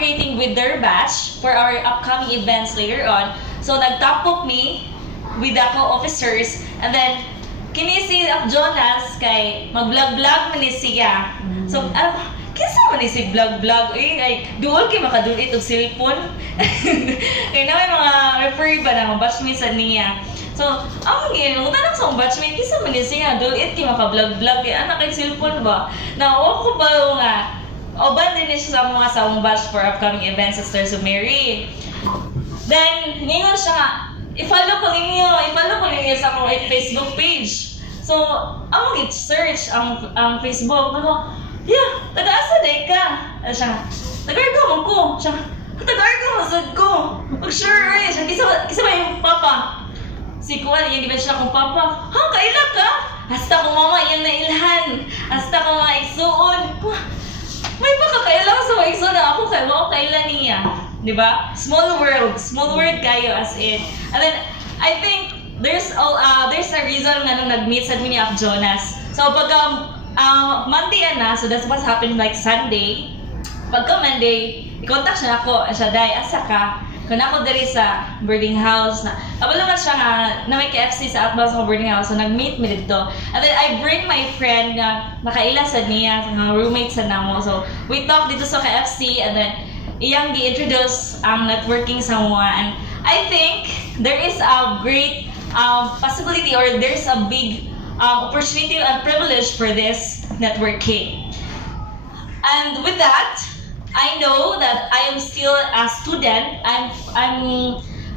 collaborating with their batch for our upcoming events later on. So nagtapok me with the co-officers, and then kini si Jonas kay mag-vlog-vlog man ni siya. So ano, kinsa man ni si vlog-vlog ay duol kay makadulit og cellphone. Kay na may mga referee ba na batchmates niya. So, ang gano'n, tanong sa batchmate, kinsa man ni siya dulit kay maka-vlog-vlog kay anak kay cellphone ba. Nawa ko ba nga oban din siya sa mga sa batch for upcoming events sa Stars of Mary. Then, ngayon siya nga, i-follow ko ninyo sa akong Facebook page. So, ang search ang Facebook, ako, yeah, taga-asa day ka. Siya, taga-arga mo ko. Siya, taga-arga mo sad ko. Mag-sure siya, kisa ba yung papa? Si Kuan, yan di ba siya akong papa? Ha, kaila ka? Hasta ko mama, yan na ilhan. Hasta ko mga igsuon. May pagkakaila ka sa mga igsuon na ako kay mo, kaila niya. Di ba? Small world kayo as in. And then I think there's a reason nga nung nag-meet sa ni of Jonas. So pagka Monday na, so that's what happened like Sunday. Pagka Monday, i-contact siya ako, siya dai asa ka. Kung ako diri sa boarding house na kabalungan siya nga na may KFC sa outbound sa boarding house, so nag-meet mi dito. And then I bring my friend nga nakaila sa niya, nga roommate sa namo. So we talk dito sa KFC, and then iyang gi-introduce ang networking sa mga, and I think there is a great possibility, or there's a big opportunity and privilege for this networking. And with that, I know that I am still a student. I'm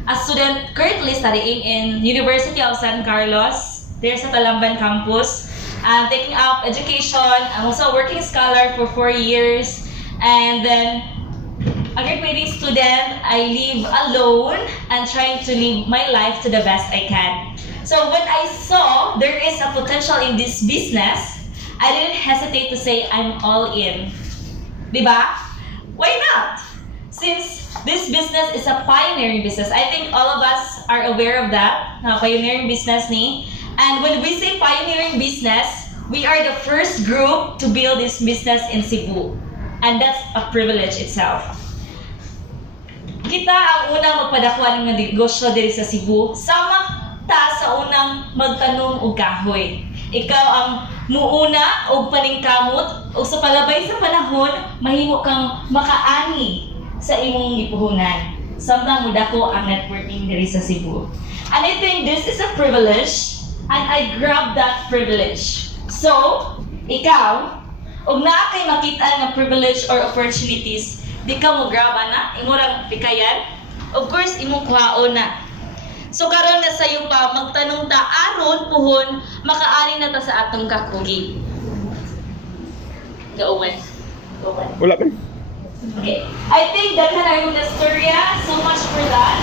a student currently studying in University of San Carlos, there sa Talamban campus. I'm taking up education. I'm also a working scholar for 4 years, and then a graduating student. I live alone and trying to live my life to the best I can. So when I saw there is a potential in this business, I didn't hesitate to say I'm all in. Diba? Why not? Since this business is a pioneering business, I think all of us are aware of that, na pioneering business ni. And when we say pioneering business, we are the first group to build this business in Cebu. And that's a privilege itself. Kita ang unang magpadakuan ng negosyo diri sa Cebu, sama ta sa unang magtanong og kahoy. Ikaw ang muuna og paningkamot, o sa palabay sa panahon, mahimo kang makaani sa imong gipuhunan. Samtang mudako ang networking diri sa Cebu. And I think this is a privilege, and I grab that privilege. So, ikaw, og naa kay makita nga privilege or opportunities, di ka mo grab ana, imo ra pikayan. Of course, imo kuhaon na. So karon na sayo pa magtanong ta aron puhon makaani na ta sa atong kakugi. Gauwan. Wala pa. Okay. I think that na yung istorya. So much for that.